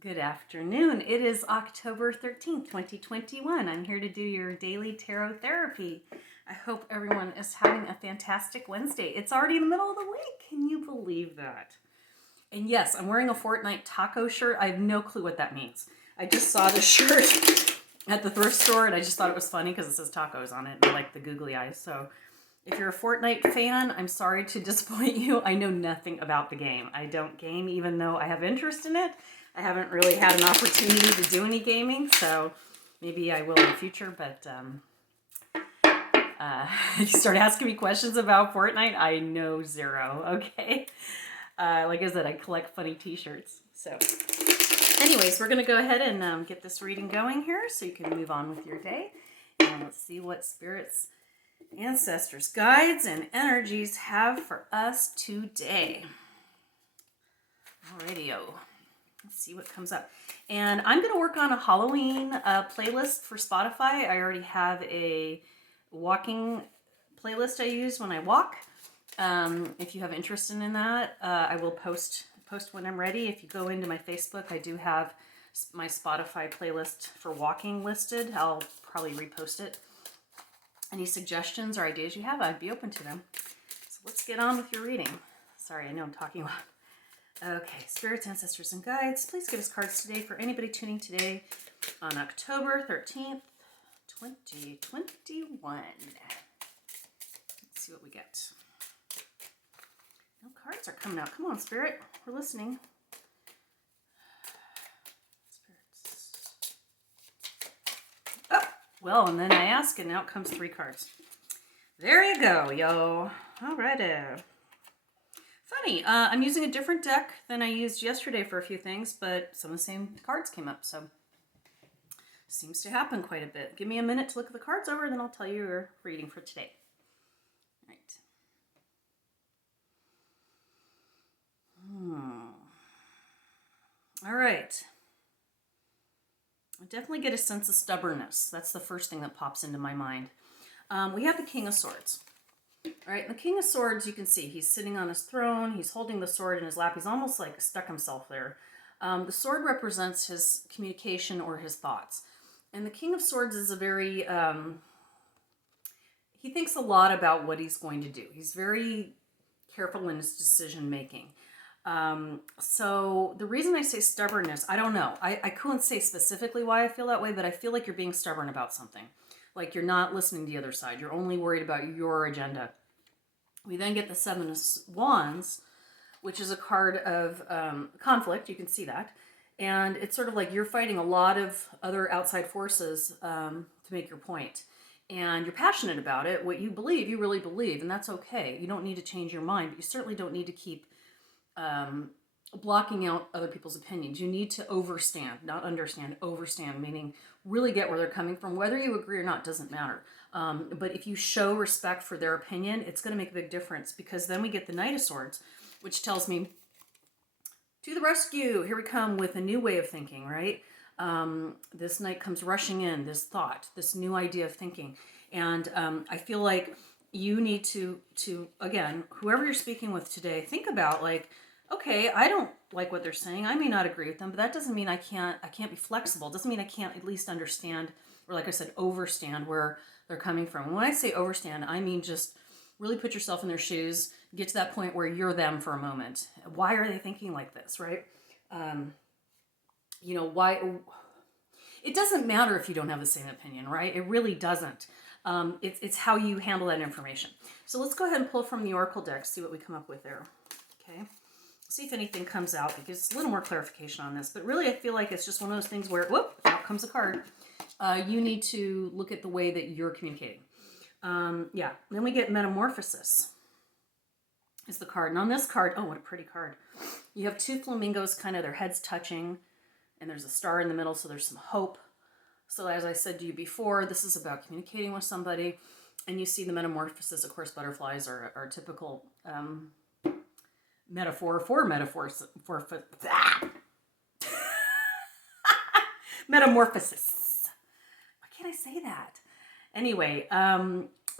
Good afternoon. It is October 13th, 2021. I'm here to do your daily tarot therapy. I hope everyone is having a fantastic Wednesday. It's already the middle of the week. Can you believe that? And yes, I'm wearing a Fortnite taco shirt. I have no clue what that means. I just saw the shirt at the thrift store and I just thought it was funny because it says tacos on it and I like the googly eyes. So if you're a Fortnite fan, I'm sorry to disappoint you. I know nothing about the game. I don't game even though I have interest in it. I haven't really had an opportunity to do any gaming, so maybe I will in the future, but you start asking me questions about Fortnite, I know zero, okay? Like I said, I collect funny t-shirts. So anyways, we're going to go ahead and get this reading going here so you can move on with your day. And let's see what spirits, ancestors, guides, and energies have for us today. Alrighty-o. Let's see what comes up. And I'm going to work on a Halloween playlist for Spotify. I already have a walking playlist I use when I walk. If you have interest in that, I will post when I'm ready. If you go into my Facebook, I do have my Spotify playlist for walking listed. I'll probably repost it. Any suggestions or ideas you have, I'd be open to them. So let's get on with your reading. Sorry, I know I'm talking a lot. Okay, spirits, ancestors, and guides, please give us cards today for anybody tuning today on October 13th, 2021. Let's see what we get. No cards are coming out. Come on, Spirit. We're listening. Spirits. Oh, well, and then I ask, and out comes 3 cards. There you go, yo. All right. Funny, I'm using a different deck than I used yesterday for a few things, but some of the same cards came up, so seems to happen quite a bit. Give me a minute to look at the cards over, then I'll tell you your reading for today. All right. I definitely get a sense of stubbornness. That's the first thing that pops into my mind. We have the King of Swords. All right, the King of Swords, you can see he's sitting on his throne. He's holding the sword in his lap. He's almost like stuck himself there. The sword represents his communication or his thoughts. And the King of Swords is a very, he thinks a lot about what he's going to do. He's very careful in his decision making. So the reason I say stubbornness, I don't know. I couldn't say specifically why I feel that way, but I feel like you're being stubborn about something. Like you're not listening to the other side. You're only worried about your agenda. We then get the 7 of Wands, which is a card of conflict. You can see that. And it's sort of like you're fighting a lot of other outside forces to make your point. And you're passionate about it. What you believe, you really believe. And that's okay. You don't need to change your mind. But you certainly don't need to keep blocking out other people's opinions. You need to overstand, not understand, overstand, meaning really get where they're coming from. Whether you agree or not doesn't matter. But if you show respect for their opinion, it's going to make a big difference, because then we get the Knight of Swords, which tells me, to the rescue, here we come with a new way of thinking, right? This knight comes rushing in, this thought, this new idea of thinking. And I feel like you need to again, whoever you're speaking with today, think about like, okay, I don't like what they're saying. I may not agree with them, but that doesn't mean I can't be flexible. It doesn't mean I can't at least understand, or like I said, overstand where they're coming from. And when I say overstand, I mean just really put yourself in their shoes, get to that point where you're them for a moment. Why are they thinking like this, right? Why? It doesn't matter if you don't have the same opinion, right? It really doesn't. It's how you handle that information. So let's go ahead and pull from the Oracle deck, see what we come up with there. Okay. See if anything comes out, because it's a little more clarification on this. But really, I feel like it's just one of those things where, whoop, out comes a card. You need to look at the way that you're communicating. Yeah. Then we get Metamorphosis is the card. And on this card, oh, what a pretty card. You have 2 flamingos, kind of their heads touching, and there's a star in the middle, so there's some hope. So as I said to you before, this is about communicating with somebody. And you see the metamorphosis. Of course, butterflies are a typical metaphor for metaphors. Metamorphosis. Why can't I say that? Anyway,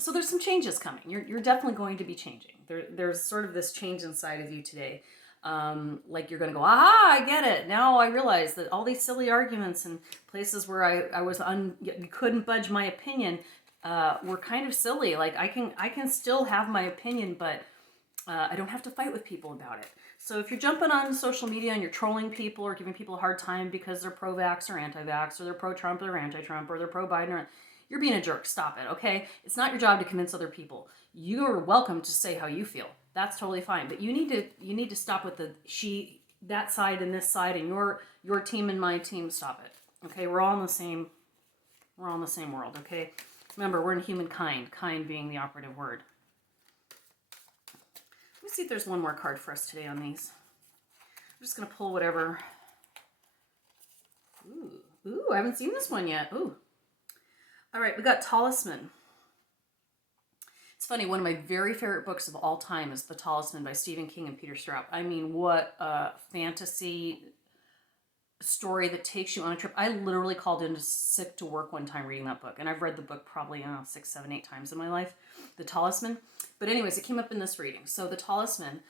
so there's some changes coming. You're definitely going to be changing. There's sort of this change inside of you today. Like you're going to go, aha, I get it. Now I realize that all these silly arguments and places where I was you couldn't budge my opinion, were kind of silly. Like I can still have my opinion, but I don't have to fight with people about it. So if you're jumping on social media and you're trolling people or giving people a hard time because they're pro-vax or anti-vax or they're pro-Trump or they're anti-Trump or they're pro-Biden, or you're being a jerk. Stop it, okay? It's not your job to convince other people. You are welcome to say how you feel. That's totally fine. But you need to stop with that side and this side and your team and my team. Stop it. Okay? We're all in the same world, okay? Remember, we're in humankind, kind being the operative word. Let me see if there's one more card for us today on these. I'm just going to pull whatever. Ooh, I haven't seen this one yet. Ooh. All right, we got Talisman. It's funny, one of my very favorite books of all time is The Talisman by Stephen King and Peter Straub. I mean, what a fantasy story that takes you on a trip. I literally called in sick to work one time reading that book, and I've read the book probably 6, 7, 8 times in my life, The Talisman. But anyways, it came up in this reading. So The Talisman,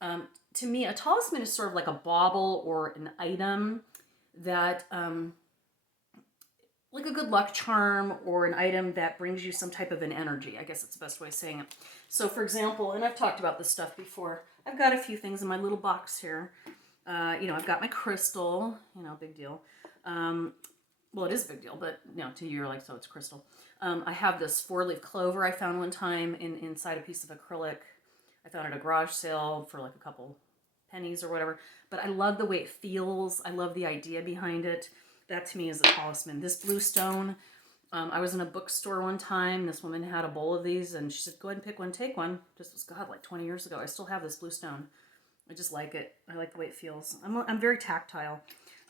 to me, a talisman is sort of like a bauble or an item that, like a good luck charm or an item that brings you some type of an energy. I guess that's the best way of saying it. So for example, and I've talked about this stuff before, I've got a few things in my little box here. I've got my crystal, big deal. Well, it is a big deal, but to you, you're like, so it's crystal. I have this 4-leaf clover I found one time inside a piece of acrylic. I found it at a garage sale for like a couple pennies or whatever. But I love the way it feels. I love the idea behind it. That to me is a talisman. This blue stone, I was in a bookstore one time. This woman had a bowl of these and she said, go ahead and pick one, take one. This was, God, like 20 years ago. I still have this blue stone. I just like it. I like the way it feels. I'm very tactile.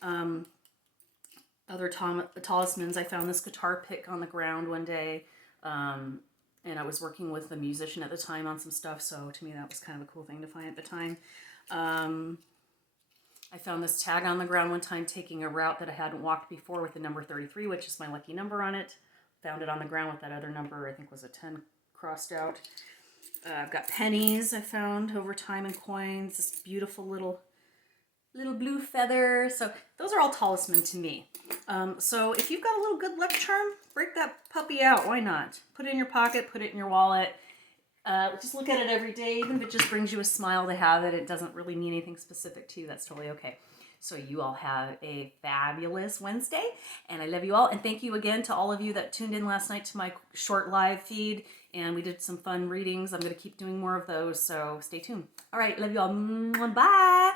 Other talismans, I found this guitar pick on the ground one day. And I was working with a musician at the time on some stuff. So to me, that was kind of a cool thing to find at the time. I found this tag on the ground one time taking a route that I hadn't walked before with the number 33, which is my lucky number on it. Found it on the ground with that other number, I think was a 10 crossed out. I've got pennies I found over time and coins, this beautiful little blue feather. So those are all talisman to me. So if you've got a little good luck charm, break that puppy out. Why not? Put it in your pocket, put it in your wallet. Just look at it every day. Even if it just brings you a smile to have it, it doesn't really mean anything specific to you. That's totally okay. So you all have a fabulous Wednesday, and I love you all. And thank you again to all of you that tuned in last night to my short live feed, and we did some fun readings. I'm going to keep doing more of those, so stay tuned. All right, love you all. Bye.